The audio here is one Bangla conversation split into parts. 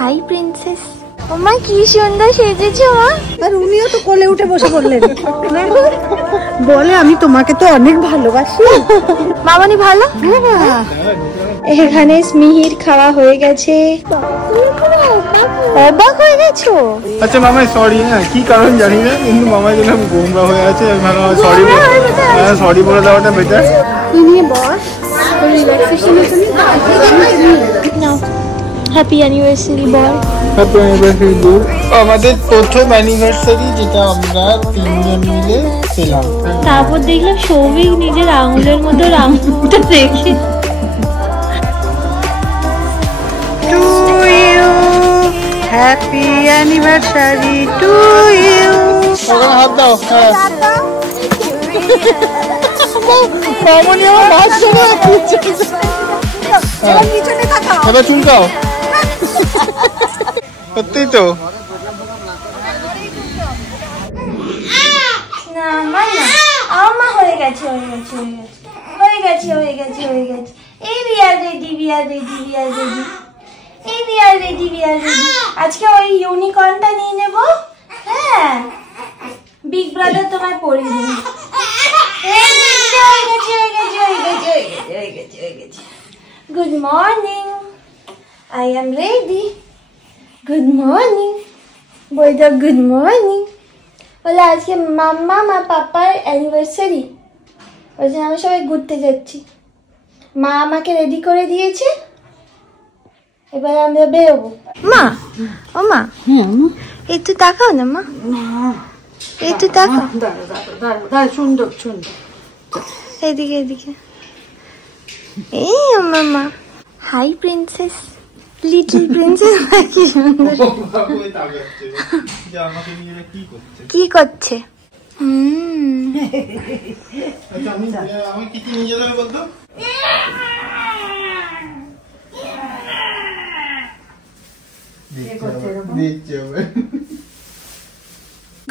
High princess. ওমা কি সুন্দর সেজেছো মা। আর উনিও তো কোলে উঠে বসে পড়লেন। বলে আমি তোমাকে তো অনেক ভালোবাসি। মামানি ভালো? এখানে স্মিহির খাওয়া হয়ে গেছে। অবাক হয়ে গেছো? আচ্ছা মামা সরি, হ্যাঁ কি কারণ জানি না, কিন্তু মামা যেরকম গোমরা হয়ে আছে, সরি বলে দেওয়াটা বেটার। তুই নিয়ে বস, রিল্যাক্সেশনের জন্য। হ্যাপি অ্যানিভার্সারি বল। হ্যাপি অ্যানিভার্সারি বল। আমাদের প্রথম অ্যানিভার্সারি যেটা আমরা তিনজন মিলে পেলাম। তারপর দেখলাম সৌভিক নিজের আঙুলের মতো আঙুলটা দেখে। To you, happy anniversary to you. ওখানে হাত দাও। হ্যাঁ মামনি আমার মাঝখানে এবার চুলকাও। সত্যি তো আমার হয়ে গেছে হয়ে গেছে হয়ে গেছে হয়ে গেছে হয়ে গেছে হয়ে গেছে। এই we are ready we are ready we are ready এই we are ready we are ready। আজকে ওই ইউনিকর্নটা নিয়ে নেব। হ্যাঁ বিগ ব্রাদার তোমায় পরিয়ে দেবে। Good morning, I am ready. Good morning বলে দাও গুড মর্নিং। বলে আজকে মাম্মা মা পাপার অ্যানিভার্সারি, ওই জন্য আমরা সবাই ঘুরতে যাচ্ছি। মা আমাকে রেডি করে দিয়েছে, এবার আমরা বেরোবো। মা ও মা একটু তাকাও না মা, একটু তাকাও। সুন্দর সুন্দর, এদিকে এদিকে। এই আমার মা। Hi princess, little princess. কি সুন্দর। কি করছে?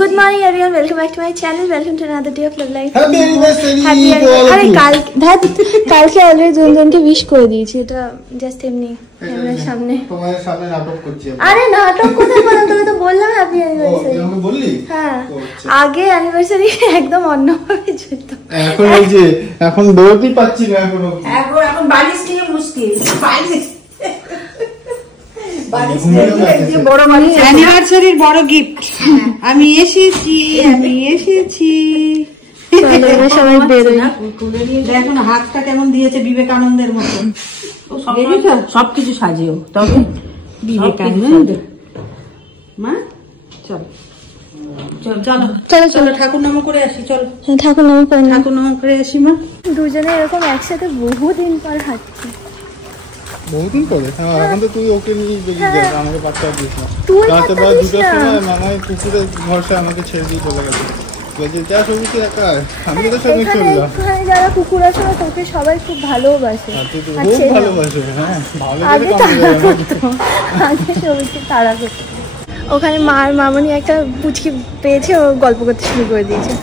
Good morning everyone, welcome back to my channel, welcome to another day of love life. Happy anniversary to all আরে of you. কালকে অলরেডি দুজনকে উইশ করে দিয়েছি, এটা জাস্ট এমনি ক্যামেরার সামনে। তোমার সামনে নাটক করছি। আরে নাটক কোথায় করলাম, তোকে তো বললাম হ্যাপি অ্যানিভার্সারি। ও আমাকে বললি? হ্যাঁ আগে অ্যানিভার্সারি একদম অন্যভাবে চলতো, এখন এই যে এখন বেরোতেই পাচ্ছি না। এখন বালিশ নিয়ে মুশকিল। অ্যানিভার্সারির বড় গিফট। আমি এসেছি আমি এসেছি। সবাই বেরোই। দেখো না হাতটা কেমন দিয়েছে বিবেকানন্দের মতো। সবকিছু সাজিও তবে বিবেকানন্দ। মা চলো চলো চলো চলো ঠাকুর নাম করে আসি। চলো ঠাকুর নাম করে ঠাকুর নাম করে আসি। মা দুজনে এরকম একসাথে বহুদিন পর হাঁটছি। বহুদিন পরে? হ্যাঁ এখন তো তুই ওকে নিয়ে বেরিয়ে যাস, আমাকে পাত্তা দিস না। তুই রাতে প্রায় 2টার সময় মামাই কুকুরের ভরসা আমাকে ছেড়ে দিয়ে চলে গেছে। বলছে যা সবুজে একা, আমি তো সঙ্গে চললাম। এখানে যারা কুকুর আছে না তোকে সবাই খুব ভালোবাসে। খুব ভালোবাসে। হ্যাঁ ভালো আগে তাড়া করতো, আগে সবুজকে তাড়া করতো। ওখানে মার মামনি একটা পুচকি পেয়েছে, ও গল্প করতে শুরু করে দিয়েছে।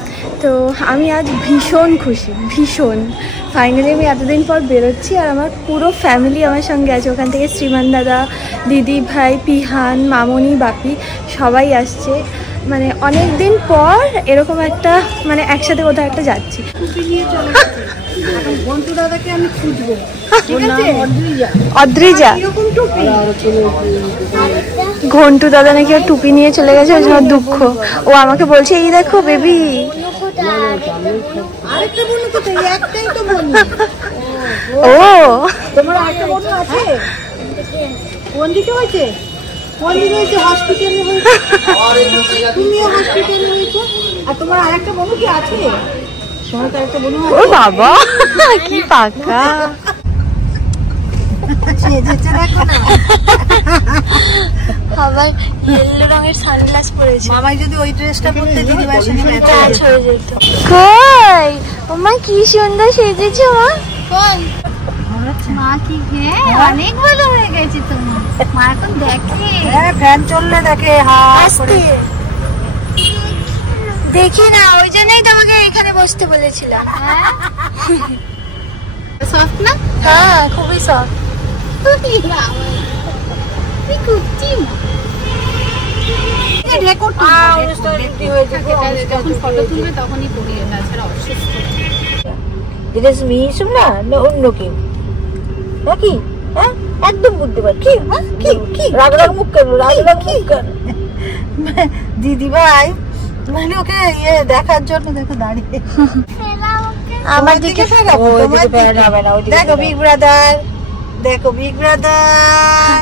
তো আমি আজ ভীষণ খুশি, ভীষণ। ফাইনালি আমি এতদিন পর বেরোচ্ছি আর আমার পুরো ফ্যামিলি আমার সঙ্গে আছে। ওখান থেকে শ্রীমান দাদা, দিদি ভাই, পিহান, মামনি, বাপি সবাই আসছে। মানে অনেক দিন পর এরকম একটা মানে একসাথে কোথাও একটা যাচ্ছি। ঘন্টু দাদাকে আমি খুঁজবো। অদ্রিজা ঘন্টু দাদা নাকি ওর টুপি নিয়ে চলে গেছে, ওই জন্য দুঃখ। ও আমাকে বলছে এই দেখো বেবি। আরেকটা বন্ধু কোথায়? একটাই তো বন্ধু। ও তোমার আরেকটা বন্ধু আছে? কোন দিকে হয়েছে? কোন দিকে হয়েছে? হসপিটালে হয়েছে। তুমিও হসপিটালে হয়েছে। আর তোমার আরেকটা বন্ধু কি আছে? তোমার তো একটা বন্ধু আছে। ও বাবা কি পাকা। আবার ইয়েলো রঙের সানগ্লাস পরেছে। মামাই যদি ওই ড্রেসটা পরতে দিদি ভাইয়ের সঙ্গে ম্যাচ হয়ে যেত। কই ওমা কি সুন্দর সেজেছো মা। কই মা কি? হ্যাঁ অনেক ভালো হয়ে গেছে তোমার। মা এখন দেখে, হ্যাঁ ফ্যান চললে দেখে। আস্তে দেখি না, ওই জন্যই তোমাকে এখানে বসতে বলেছিলাম। হ্যাঁ সফট না? হ্যাঁ খুবই সফট। কুচি ফটো তুলবে তখনই পড়িয়ে, তাছাড়া অসুস্থ। এটা মিশুম না অন্য কেউ নাকি? হ্যাঁ একদম বুঝতে পার কি কি রাগ রাগ মুখ কেন, রাগ রাগ মুখ কেন? দিদি ভাই ওকে দেখার জন্য দেখো দাঁড়িয়ে আমার দিকে। দেখো বিগ ব্রাদার, দেখো বিগ ব্রাদার,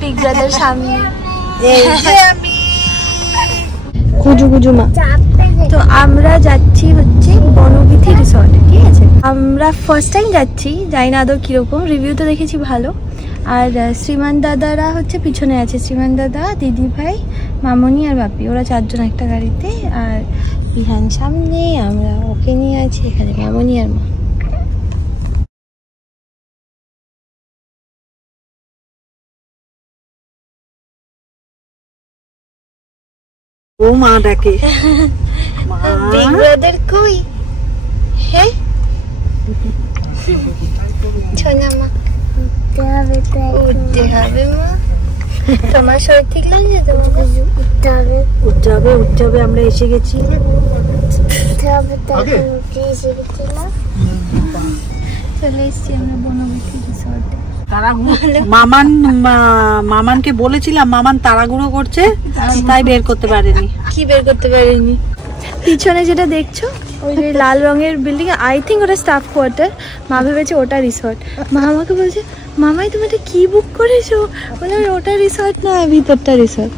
বিগ ব্রাদার সামনে এই যে আমি কুজু কুজু মা। তো আমরা যাচ্ছি হচ্ছে বনবিথি রিসর্ট, ঠিক আছে? আমরা ফার্স্ট টাইম যাচ্ছি, জানি না আদৌ কিরকম, রিভিউ তো দেখেছি ভালো। আর শ্রীমান দাদারা হচ্ছে পিছনে আছে, শ্রীমান দাদা, দিদি ভাই, মামনি আর বাপি, ওরা চারজন একটা গাড়িতে। আর বিহান সামনে, আমরা ওকে নিয়ে আছি এখানে, মামনি আর মা। ও মা ডাকে বিগ ব্রাদার কই? হ্যাঁ সোনা মা উঠতে হবে মা। তোমার শরীর ঠিক লাগছে? তোমাকে উঠতে হবে আমরা এসে গেছি। চলে এসছি আমরা বনবিথি রিসর্টে। মামানকে বলেছিলাম, মামান তাড়াহুড়ো করছে তাই বের করতে পারেনি। কি বের করতে পারিনি? পিছনে যেটা দেখছো ওই যে লাল রঙের বিল্ডিং, আই থিঙ্ক ওটা স্টাফ কোয়ার্টার। মা ভেবেছে ওটা রিসর্ট। মা আমাকে বলছে, মামাই তুমি এটা কি বুক করেছো? বললাম ওটা রিসর্ট না, ভিতরটা রিসর্ট।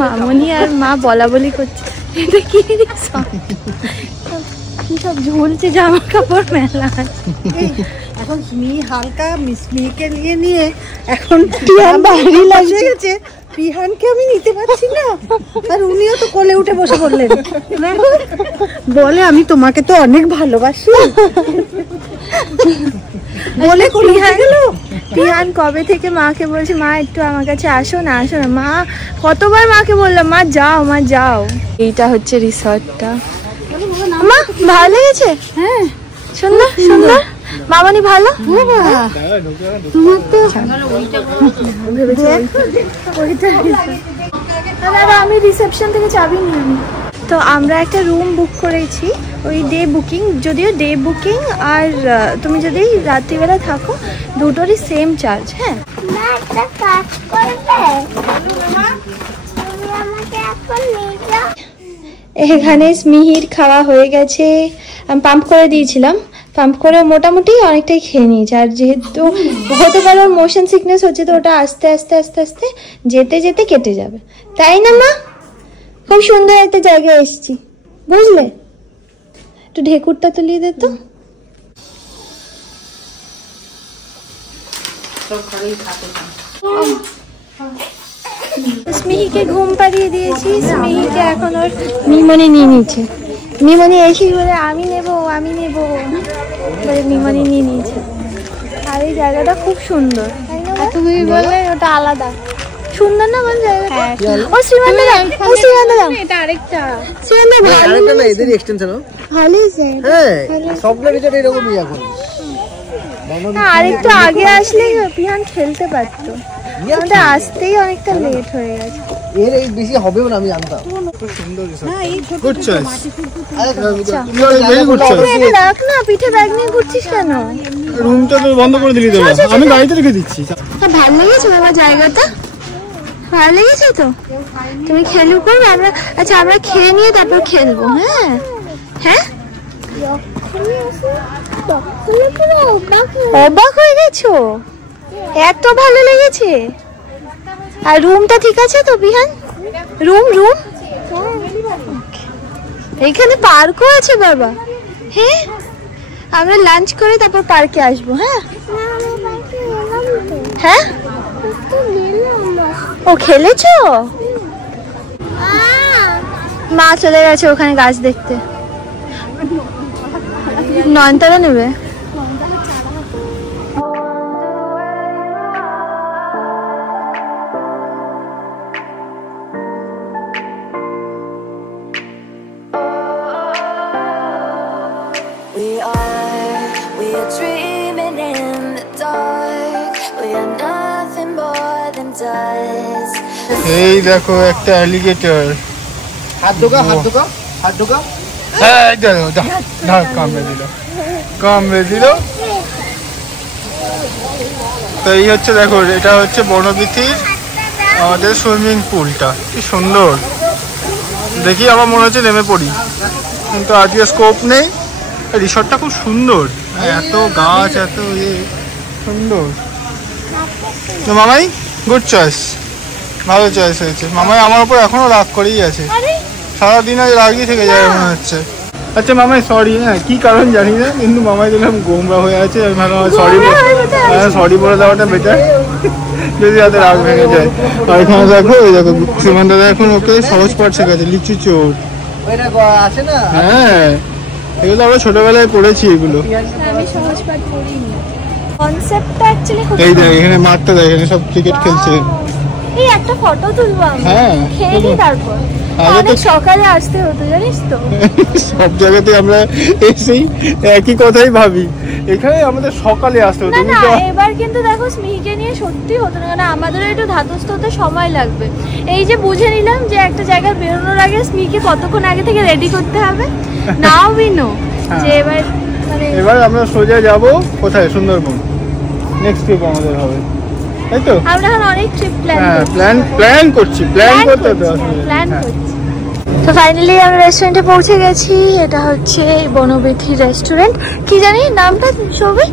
মামনি আর মা বলা বলি করছে এটা কি রিসর্ট, কি সব ঝুলছে জামা কাপড় মেলা। এখন স্মি হালকা স্মিকে নিয়ে এখন পিহান বাড়ি লাগে গেছে। পিহানকে আমি নিতে পারছি না, আর উনিও তো কোলে উঠে বসে পড়লেন। বলে আমি তোমাকে তো অনেক ভালোবাসি বলে পিহান কবে থেকে মাকে বলছে মা একটু আমার কাছে আসো না, আসো না। মা কতবার মাকে বললাম মা যাও, মা যাও। এইটা হচ্ছে রিসর্টটা। মা ভালো লেগেছে? হ্যাঁ সুন্দর সুন্দর। মামনি ভালো? তোমার তো দাদা আমি রিসেপশন থেকে চাবি নিয়ে নি। তো আমরা একটা রুম বুক করেছি, ওই ডে বুকিং, যদিও ডে বুকিং আর তুমি যদি রাত্রিবেলা থাকো দুটোরই সেম চার্জ। হ্যাঁ এখানে মিহির খাওয়া হয়ে গেছে, আমি পাম্প করে দিয়েছিলাম, পাম্প করে মোটামুটি অনেকটাই খেয়ে নিয়েছে। আর যেহেতু হতে পারে ওর মোশন সিকনেস হচ্ছে, তো ওটা আস্তে আস্তে আস্তে আস্তে যেতে যেতে কেটে যাবে, তাই না মা? খুব সুন্দর একটা জায়গায় এসেছি, বুঝলে? একটু ঢেকুরটা তুলিয়ে দে তো। স্মিহিকে ঘুম পাড়িয়ে দিয়েছি, স্মিহিকে এখন ওর মিমনি নিয়ে নিচ্ছে। মিমনি এসে বলে আমি নেবো বলে মিমনি নিয়ে নিয়েছে। আর এই জায়গাটা খুব সুন্দর, তুমি বললে ওটা আলাদা সুন্দর না বল জায়গাটা? ও শ্রীমান দাদা, ও শ্রীমান দাদা, এটা আরেকটা শ্রীমান দাদা ভালো না, এদের এক্সটেনশন ভালো আছে। হ্যাঁ সবগুলো রিসর্ট এরকমই এখন। আরেকটু আগে আসলে পিহান খেলতে পারতো, আমাদের আসতেই অনেকটা লেট হয়ে গেছে। এর এই বেশি হবেও না আমি জানতাম। খুব সুন্দর রিসর্ট, গুড চয়েস। রাখ না, পিঠে ব্যাগ নিয়ে ঘুরছিস কেন? রুমটা তো বন্ধ করে দিলি তো, আমি গাড়িতে রেখে দিচ্ছি। ভালো লেগেছে বাবা জায়গাটা? ভালো লেগেছে তো? তুমি খেলু করবে? আমরা আচ্ছা আমরা খেয়ে নিয়ে তারপর খেলবো। হ্যাঁ হ্যাঁ অবাক হয়ে গেছো? এত ভালো লেগেছে? আর রুমটা ঠিক আছে তো বিহান? রুম এইখানে পার্কও আছে বাবা। হ্যাঁ আমরা লাঞ্চ করে তারপর পার্কে আসবো। হ্যাঁ হ্যাঁ ও খেলেছো? মা চলে গেছে ওখানে গাছ দেখতে। নয়নতারা নেবে? We are dreaming in the dark. এই দেখো একটা অ্যালিগেটর। হাত ঢোকা, হাত ঢোকা, হাত ঢোকা। হ্যাঁ কামড়ে দিল। তো এই হচ্ছে দেখো, এটা হচ্ছে বনবিথির আমাদের সুইমিং পুলটা। কি সুন্দর দেখি, আমার মনে হচ্ছে নেমে পড়ি, কিন্তু আজকে স্কোপ নেই। রিসর্টটা খুব সুন্দর, এত গাছ, এত সুন্দর। তো মামাই গুড চয়েস, ভালো চয়েস হয়েছে। মামাই আমার উপর এখনো রাগ করেই আছে, সারাদিন আজ রাগই থেকে যায় মনে হচ্ছে। আচ্ছা মামাই সরি, হ্যাঁ কি কারণ জানি না, কিন্তু মামাই দেখলাম গোমরা হয়ে আছে। আমি ভাবলাম সরি বলে দেওয়াটা বেটার, যদি হাতে রাগ ভেঙে যায়। আর এখানে দেখো, এই দেখো সীমান দাদা এখন ওকে সহজ পাঠ শেখাচ্ছে, লিচু চোর। হ্যাঁ এগুলো আমরা ছোটবেলায় পড়েছি এগুলো। এই দেখ এখানে মাঠটা দেখ, এখানে সব ক্রিকেট খেলছে। এই একটা ফটো তুলবো আমরা, হ্যাঁ খেলি তারপর। অনেক সকালে আসতে হতো জানিস তো। সব জায়গাতে আমরা এসেই একই কথাই ভাবি, এখানে আমাদের সকালে আসতে হতো। না এবার কিন্তু দেখো স্মিকে নিয়ে সত্যি হতো না, কারণ আমাদেরও একটু ধাতস্থ হতে সময় লাগবে। এই যে বুঝে নিলাম যে একটা জায়গায় বেরোনোর আগে স্মিকে কতক্ষণ আগে থেকে রেডি করতে হবে। নাও উই নো যে এবার মানে এবার আমরা সোজা যাব কোথায়, সুন্দরবন। নেক্সট ট্রিপ আমাদের হবে, তাই তো? আমরা এখন অনেক ট্রিপ প্ল্যান করছি, প্ল্যান করতে হবে। তো ফাইনালি আমরা রেস্টুরেন্টে পৌঁছে গেছি। এটা হচ্ছে বনবিথি রেস্টুরেন্ট। কি জানি নামটা সবই?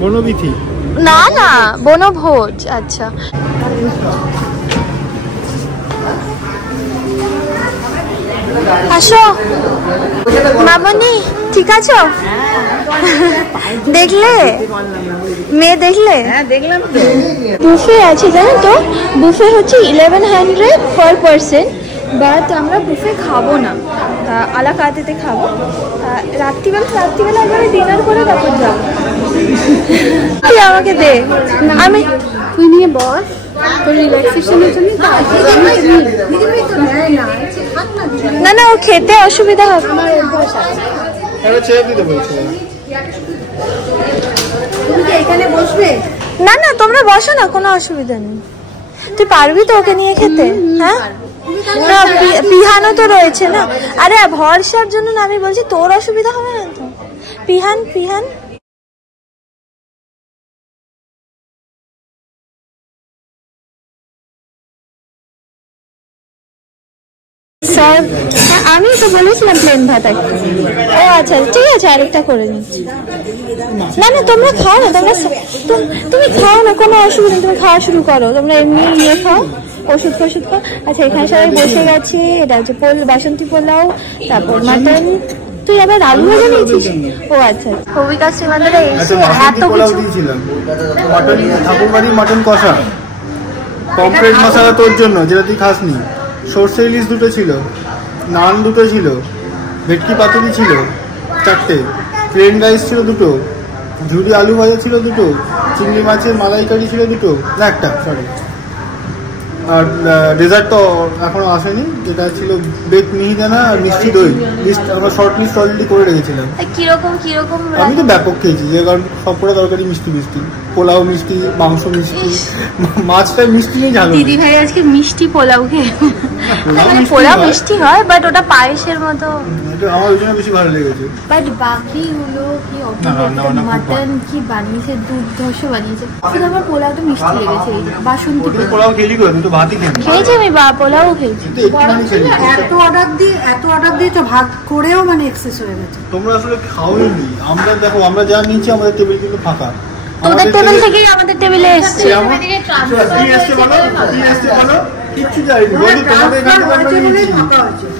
বনবিথি না বনভোজ। আচ্ছা আসো মামনি, ঠিক আছো? দেখলে মেয়ে দেখলে? হ্যাঁ দেখলাম তো। বুফে আছে জানো তো, বুফে হচ্ছে 1100 পার পারসন, বাট আমরা বুফে খাবো না, আলা কাতেতে খাবো। রাত্রিবেলা একবারে ডিনার করে তারপর যাবো। তুই আমাকে দে, আমি তুই নিয়ে বস তোর রিল্যাক্সেশনের জন্য। না ও খেতে অসুবিধা হবে। এখানে বসবে? না তোমরা বসো না, কোনো অসুবিধা নেই। তুই পারবি তো ওকে নিয়ে খেতে? হ্যাঁ পিহানও তো রয়েছে না। আরে ভরসার জন্য না, আমি বলছি তোর অসুবিধা হবে না তো। পিহান আমি তো বলেছিলাম প্লেন ভাত একটা। ও আচ্ছা ঠিক আছে, আরেকটা করে নিচ্ছি। না তোমরা খাও না, তুমি খাও না, কোনো অসুবিধা নেই। তুমি খাওয়া শুরু করো, তোমরা এমনি নিয়ে খাও, ওষুধ খাও। আচ্ছা এখানে সবাই বসে গেছে। এটা হচ্ছে বাসন্তী পোলাও, তারপর মাটন। তুই আবার আলু ভেজে নিয়েছিস? ও আচ্ছা কবিতা শ্রীমান্দারে এসে এত কিছু দিয়েছিলাম। মাটন কষা, পমফ্রেট মশলা তোর জন্য যেটা তুই খাসনি, সর্ষে ইলিশ 2টো ছিল, নান 2টো ছিল, ভেটকি পাতুরি ছিল 4টে, প্লেন রাইস ছিল 2টো, ঝুড়ি আলু ভাজা ছিল 2টো, চিংড়ি মাছের মালাইকারি ছিল 2টো, না একটা সরি। আর ডেজার্ট তো এখনো আসেনি, যেটা ছিল বেক মিহিদানা আর মিষ্টি দই। আমরা শর্ট লিস্ট অলরেডি করে রেখেছিলাম। কিরকম আমি তো ব্যাপক খেয়েছি, যে কারণ সবকটা তরকারি মিষ্টি, পোলাও মিষ্টি, মাংস মিষ্টি, মাছটা মিষ্টি নেই ঝাল। দিদি ভাই আজকে মিষ্টি পোলাও খেয়ে, পোলাও মিষ্টি হয় বাট ওটা পায়েসের মতো, আমার ওই জন্য বেশি ভালো লেগেছে। বাট বাকিগুলো কি মাটন কি বানিয়েছে, দুর্ধর্ষ বানিয়েছে। শুধু আমার পোলাওটা মিষ্টি লেগেছে। এই বাসন্তী পোলাও খেলি করে, আমি তো ভাতই খেয়েছি, আমি পোলাও খেয়েছি। এত অর্ডার দিয়ে তো ভাত করেও মানে এক্সেস হয়ে গেছে। তোমরা আসলে খাওনি। আমরা দেখো, আমরা যা নিয়েছি আমাদের টেবিল কিন্তু ফাঁকা। তোদের টেবিল থেকেই আমাদের টেবিলে এসছে।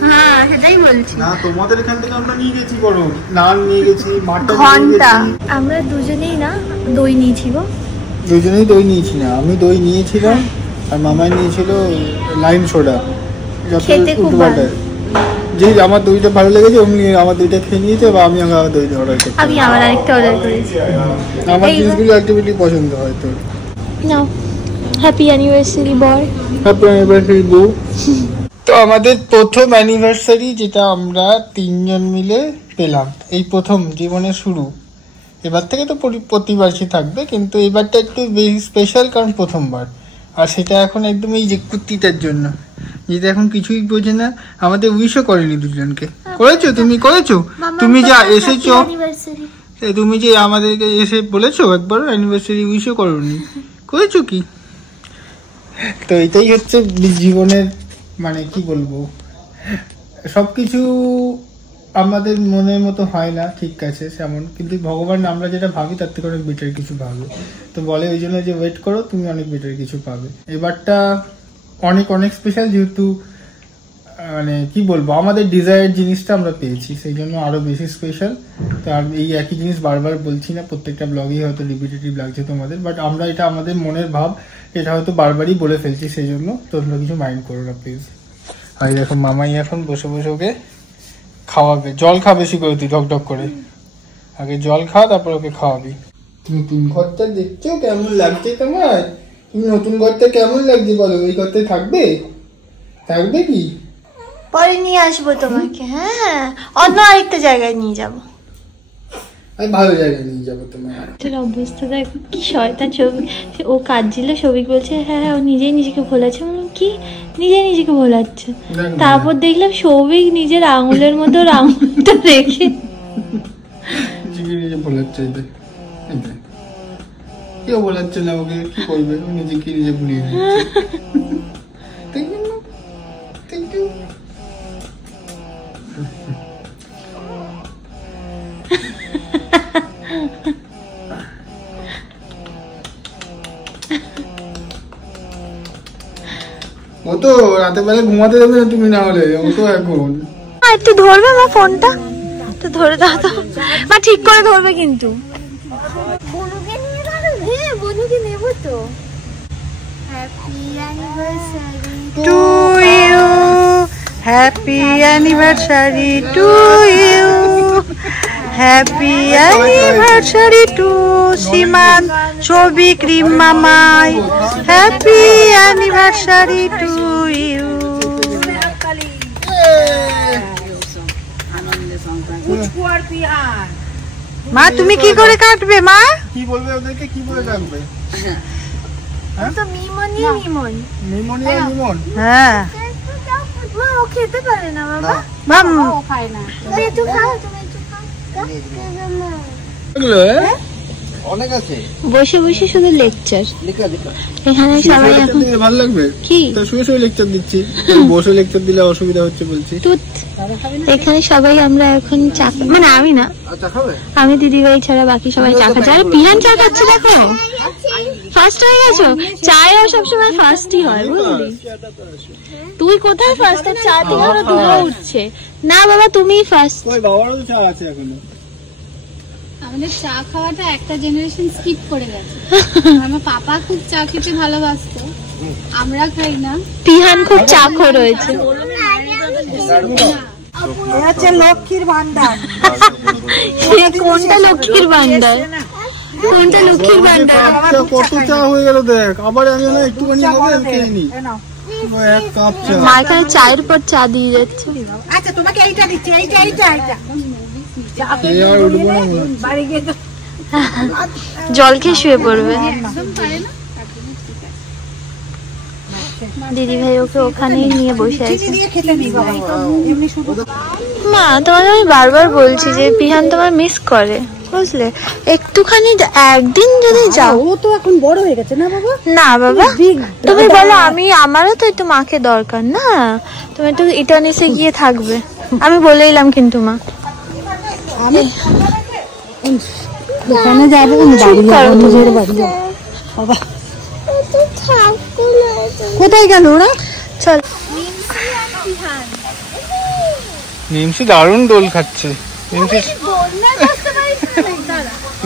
হ্যাঁ সেটাই বলছি। না তোমাদের এখান থেকে আমরা নিয়ে গেছি, বড় নান নিয়ে গেছি, মাটন ঘন্টা। আমরা দুজনেই না দই নিয়েছি গো। দুজনেই দই নিয়েছি না, আমি দই নিয়েছিলাম আর মামাই নিয়েছিল লাইম সোডা। খেতে খুব ভালো। যে আমার দইটা ভালো লেগেছে অমনি আমার দইটা খেয়ে নিয়েছে, বা আমি আমার দইটা অর্ডার করেছি। আমি আমার আরেকটা অর্ডার করেছি। আমার জিনিসগুলো অ্যাক্টিভিটি পছন্দ হয় তো। নাও হ্যাপি অ্যানিভার্সারি বয়। হ্যাপি অ্যানিভার্সারি বউ। তো আমাদের প্রথম অ্যানিভার্সারি, যেটা আমরা 3 জন মিলে পেলাম, এই প্রথম জীবনের শুরু। এবার থেকে তো প্রতিবারই থাকবে, কিন্তু এবারটা একটু বেশি স্পেশাল, কারণ প্রথমবার। আর সেটা এখন একদম এই যে কুর্তিটার জন্য, যেটা এখন কিছুই বোঝে না। আমাদের উইশও করেনি দুজনকে। করেছো? তুমি করেছো? তুমি যে এসেছো, তুমি যে আমাদেরকে এসে বলেছো একবার অ্যানিভার্সারি উইশও করোনি, করেছো কি? তো এটাই হচ্ছে জীবনের মানে কি বলবো, সবকিছু আমাদের মনের মতো হয় না, ঠিক আছে সেমন, কিন্তু ভগবান আমরা যেটা ভাবি তার থেকে অনেক বেটার কিছু পাবে। তো বলে ওই জন্য যে ওয়েট করো, তুমি অনেক বেটার কিছু পাবে। এবারটা অনেক অনেক স্পেশাল, যেহেতু মানে কি বলবো আমাদের ডিজায়ার জিনিসটা আমরা পেয়েছি, সেই জন্য আরো বেশি স্পেশাল। তো আর এই একই জিনিস বারবার বলছি না, প্রত্যেকটা ব্লগেই হয়তো রিপিটেটিভ লাগছে তোমাদের, বাট আমরা এটা আমাদের মনের ভাব, এটা হয়তো বারবারই বলে ফেলছি, সেই জন্য তোমরা কিছু মাইন্ড করো না প্লিজ। আর দেখো মামাই এখন বসে বসে ওকে খাওয়াবে, জল খা বেশি করে, তুই ঢক করে আগে জল খা, তারপর ওকে খাওয়াবি। নতুন ঘরটা দেখছো কেমন লাগছে তোমার? তুমি নতুন ঘরটা কেমন লাগছে বলো? ওই ঘরটায় থাকবে? থাকবে কি? পরে নিয়ে আসবো তোমাকে। হ্যাঁ, অন্য আরেকটা জায়গায় নিয়ে যাবো। আমি ভালো জায়গায় নিয়ে যাবো তোমার। তোর অবস্থা দেখো কি শয়তান। ছবি ও কাঁদছিল, সৌভিক বলছে হ্যাঁ ও নিজেই নিজেকে ভোলাচ্ছে। বললাম কি নিজেই নিজেকে ভোলাচ্ছে? তারপর দেখলাম সৌভিক নিজের আঙুলের মধ্যে ওর আঙুলটা রেখে নিজে ভোলাচ্ছে। কেউ ভোলাচ্ছে না ওকে, কি করবে, ও নিজেকে নিজে ভুলিয়ে দিচ্ছে। ও তো রাতে বেলা ঘুমাতে দেবে না তুমি, না হলে ও তো এখন একটু ধরবে মা ফোনটা, একটু ধরে দাও তো মা, ঠিক করে ধরবে কিন্তু। হ্যাঁ বনুকে নেবো তো। Happy anniversary to you, happy anniversary to you, happy anniversary to Shriman Souvik Rim Mamai, happy anniversary to you. মা তুমি কি করে কাটবে? মা কি বলবে ওদেরকে, কি বলে ডাকবে? তো মিমনি মিমন মিমনি আর মিমন। হ্যাঁ মা ও খেতে পারে না বাবা, মাম ও খায় না। তুমি একটু খাও, তুমি একটু খাও। এগুলো অনেক আছে, বসে বসে শুধু লেকচার। লেখা লেখা এখানে সবাই এখন দিলে ভালো লাগবে কি তো শুয়ে শুয়ে লেকচার দিচ্ছি, বসে লেকচার দিলে অসুবিধা হচ্ছে বলছি। টুথ। এখানে সবাই আমরা এখন চা, মানে আমি না, আচ্ছা খাবে? আমি দিদিভাই ছাড়া বাকি সবাই চা খাচ্ছে। আর পিহান চা খাচ্ছে, দেখো ফার্স্ট হয়ে গেছো। চায়েও সবসময় ফার্স্টই হয় বুঝলি। তুই কোথায় ফার্স্ট? আর চা দিয়ে আরো ধুলো উঠছে। না বাবা তুমিই ফার্স্ট। ওই বাবারও তো চা আছে এখনো। আমাদের চা খাওয়াটা একটা জেনারেশন স্কিপ করে গেছে। আমার পাপা খুব চা খেতে ভালোবাসতো, আমরা খাই না। পিহান খুব চা খোর রয়েছে। হচ্ছে লক্ষ্মীর ভান্ডার। কোনটা লক্ষ্মীর ভান্ডার? কোনটা লক্ষ্মীর ভান্ডার? কত চা হয়ে গেল দেখ, আবার আমি না একটুখানি হবে খেয়ে নি। এক কাপ চা। মা এখানে চায়ের পর চা দিয়ে যাচ্ছে। আচ্ছা তোমাকে এইটা দিচ্ছি, এইটা এইটা এইটা এই আর উঠবো না মনে হচ্ছে। বাড়ি গিয়ে জল খেয়ে শুয়ে পড়বে। একদম পারে না। দিদি ভাই ওকে ওখানেই নিয়ে বসে আছে। চিনি দিয়ে খেতে নি বাবা, এমনি শুধু। মা তোমাকে আমি বারবার বলছি যে পিহান তোমার মিস করে, বুঝলে? একটুখানি একদিন যদি যাও। ও তো এখন বড় হয়ে গেছে না বাবা? না বাবা তুমি বলো, আমারও তো একটু মাকে দরকার না, তুমি একটু ইটার্নিসে গিয়ে থাকবে। আমি বলে এলাম কিন্তু মা আমি ওখানে যাবো, বাড়ি যাবো, নিজের বাড়ি যাবো। বাবা কোথায় গেল ওরা? চল। নিমসি দারুণ দোল খাচ্ছে। নিমসি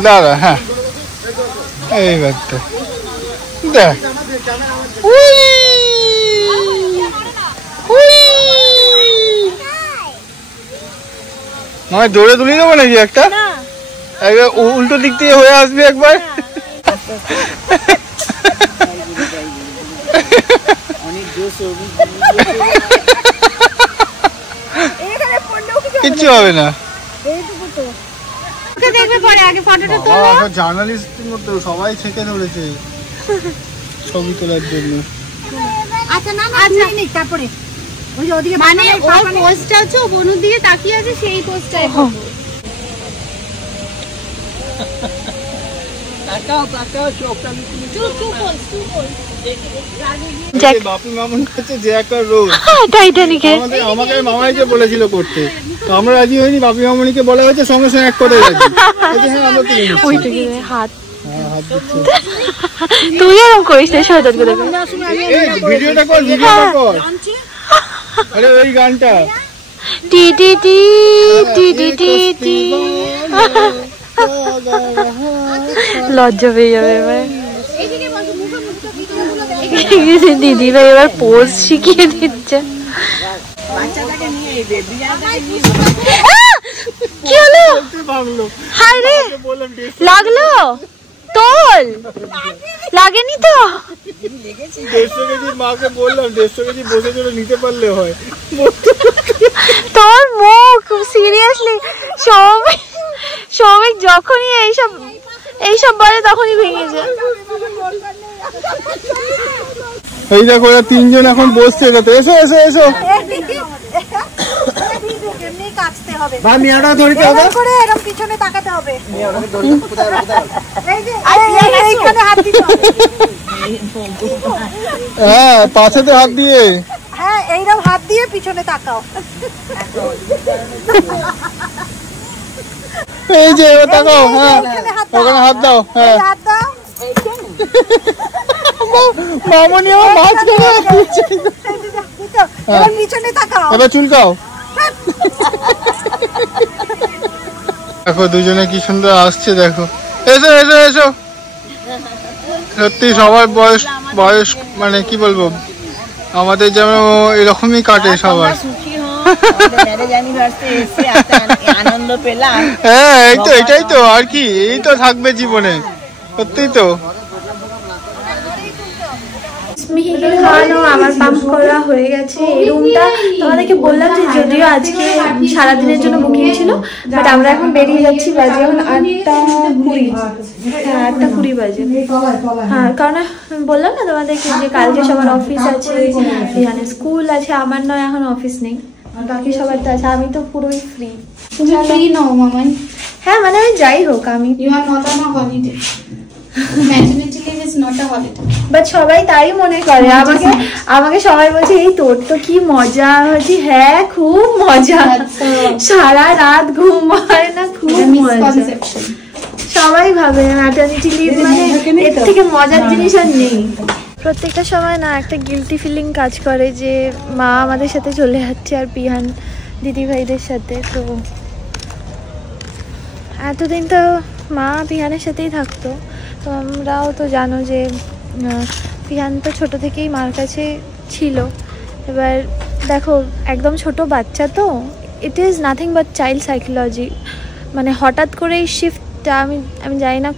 দাদা, হ্যাঁ এইবার তো দেখ, নয় দৌড়ে তুলি দেবো নাকি একটা? একবার উল্টো দিক থেকে হয়ে আসবি একবার। কিচ্ছু হবে না। দেখবে পরে, আগে ফটোটা জার্নালিস্টের মতো সবাই ছেঁকে ধরেছে। ছবি তোলার জন্য। আচ্ছা না না নিক তারপরে ওই যে ওদিকে মানে ওর পোস্টটা হচ্ছে ও বনুর দিকে তাকিয়ে আছে, সেই পোস্টটাই করব। বাপি মামুন কাছে জ্যাকার রোজ টাইটানিকে আমাকে মামাইকে বলেছিল করতে, তো আমরা রাজি হইনি। বাপি মামুনিকে বলা হয়েছে, সঙ্গে সঙ্গে এক করে রাজি। হ্যাঁ আমরা তুলে নিচ্ছি। হাত হাত দিচ্ছি। তুই এরকম করিস না, সহজ করে ভিডিওটা কর, ভিডিওটা কর। আরে ওই গানটা টি টি টি টি টি টি টি লজ্জা পেয়ে যাবে এবার। দিদি ভাই এবার পোজ শিখিয়ে দিচ্ছে। কি হলো? হাই রে, লাগলো? তোল লাগেনি তো? 150 কেজি মাকে বললাম 150 কেজি বসে চলে নিতে পারলে হয়। তোর মুখ সিরিয়াসলি সৌমিক যখনই এইসব বলে তখনই ভেঙে যায়। এই দেখো ওরা তিনজন এখন বসছে, এসো এসো এসো। কাটতে হবে বা মিয়াটা ধরতে হবে করে, এরকম পিছনে তাকাতে হবে। মিয়াটাকে ধরতে কোথায় কোথায় এই যে এইখানে হাত দিতে হবে। হ্যাঁ পাশেতে হাত দিয়ে, হ্যাঁ এইরকম হাত দিয়ে পিছনে তাকাও। এই যে এবার তাকাও। হ্যাঁ ওখানে হাত দাও। হ্যাঁ হাত দাও। মামনি আমার মাঝখানে এবার পিছনে তাকাও। এবার চুলকাও। দেখো দুজনে কি সুন্দর আসছে, দেখো। এসো এসো এসো। সত্যি সবার বয়স মানে কি বলবো, আমাদের যেমন এরকমই কাটে সবার। আনন্দ পেলাম। হ্যাঁ এই তো, এটাই তো, আর কি, এই তো থাকবে জীবনে। সত্যি তো। মিহিকে খাওয়ানো আমার পাম্প করা হয়ে গেছে। এই রুমটা তোমাদেরকে বললাম যে যদিও আজকে সারাদিনের জন্য বুকিং ছিল, বাট আমরা এখন বেরিয়ে যাচ্ছি। বাজে এখন 8:20। হ্যাঁ 8:20 বাজে। হ্যাঁ কারণ বললাম না তোমাদেরকে যে কালকে সবার অফিস আছে, এখানে স্কুল আছে, আমার নয় এখন অফিস নেই, বাকি সবার তো আছে, আমি তো পুরোই ফ্রি। তুমি ফ্রি নাও মামাই? হ্যাঁ মানে আমি যাই হোক, আমি you are not on a holiday. Maternity leave is not a holiday. But সবাই তাই মনে করে। আমাকে সবাই বলছে এই তোর তো কি মজা হচ্ছে। হ্যাঁ খুব মজা, সারা রাত ঘুম হয় না, খুব মজা। সবাই ভাবে ম্যাটারনিটি লিভ মানে এর থেকে মজার জিনিস আর নেই। প্রত্যেকটা সময় না একটা গিলটি ফিলিং কাজ করে যে মা আমাদের সাথে চলে যাচ্ছে আর পিহান দিদি ভাইদের সাথে। তো এতদিন তো মা পিহানের সাথেই থাকতো, তো আমরাও তো জানো যে পিহান তো ছোটো থেকেই মার কাছে ছিল। এবার দেখো একদম ছোট বাচ্চা তো, it is nothing but child psychology. মানে হঠাৎ করে এই শিফটটা আমি জানি না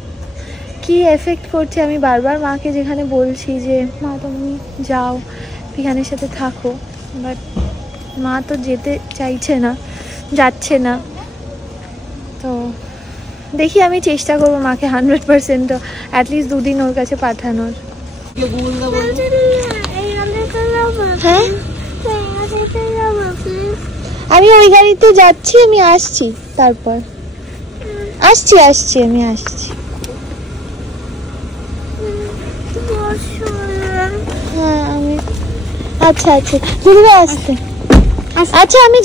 কি এফেক্ট করছে। আমি বারবার মাকে যেখানে বলছি যে মা তুমি যাও পিহানের সাথে থাকো, বাট মা তো যেতে চাইছে না, যাচ্ছে না। তো দেখি আমি চেষ্টা করবো মাকে 100% অ্যাটলিস্ট 2 দিন ওর কাছে পাঠানোর। হ্যাঁ আমি ওই গাড়িতে যাচ্ছি, আমি আসছি, তারপর আসছি আমি আসছি। হ্যাঁ আমি আচ্ছা ঘুরবে আসতে। আচ্ছা আমি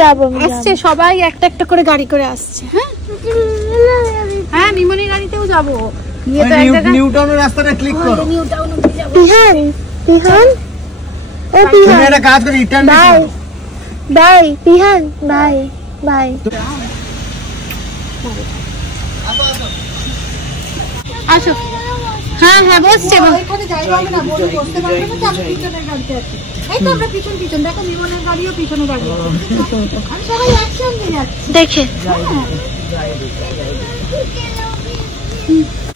যাবো আসছে সবাই একটা একটা করে গাড়ি করে আসছে। হ্যাঁ হ্যাঁ মিমনির গাড়িতেও যাবো। নিউটাউনের রাস্তাটা ক্লিক করো। পিহান ও পিহান তুমি একটা কাজ করে রিটার্ন বাই পিহান বাই। আসো। হ্যাঁ বসছে। ওইখানে জায়গা হবে না, বলে বসতে পারবে না, তার পিছনের গাড়িতে আছে। এই তো আমরা পিছন দেখো, মিমনের গাড়িও পিছনে গাড়ি। আমি সবাই একসঙ্গে যাচ্ছি দেখে।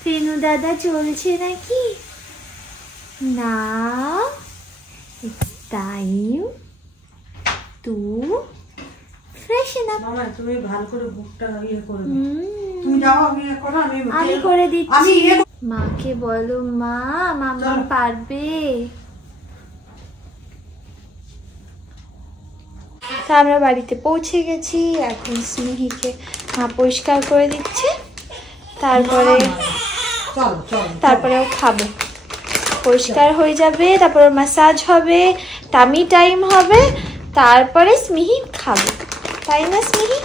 ফেনু দাদা চলছে নাকি না? Time to ফ্রেশন up. মামা তুমি ভালো করে বুকটা ইয়ে করে দাও। তুমি যাও, আমি ইয়ে করো, আমি করে দিচ্ছি। মাকে বলো মা, মাম্মা পারবে। তা আমরা বাড়িতে পৌঁছে গেছি, এখন স্মিহিকে মা পরিষ্কার করে দিচ্ছে, তারপরেও খাবো, পরিষ্কার হয়ে যাবে, তারপর ম্যাসাজ হবে, টামি টাইম হবে, তারপরে স্মিহি খাবে, তাই না স্মিহি?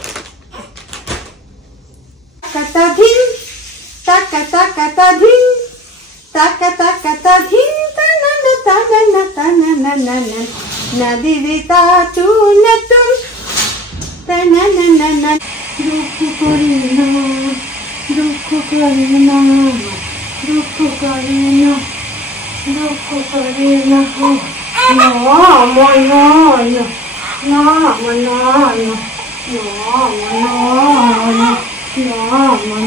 টাকা ধিন টাকা টাকা তা ধিন টাকা টাকা তা ধিন তানা তানা তানা না না না না দিদি তা তু না তুন তানা না না না দুঃখ করি না দুঃখ করি না দুঃখ করি না দুঃখ করি না না মন না না মন না না মন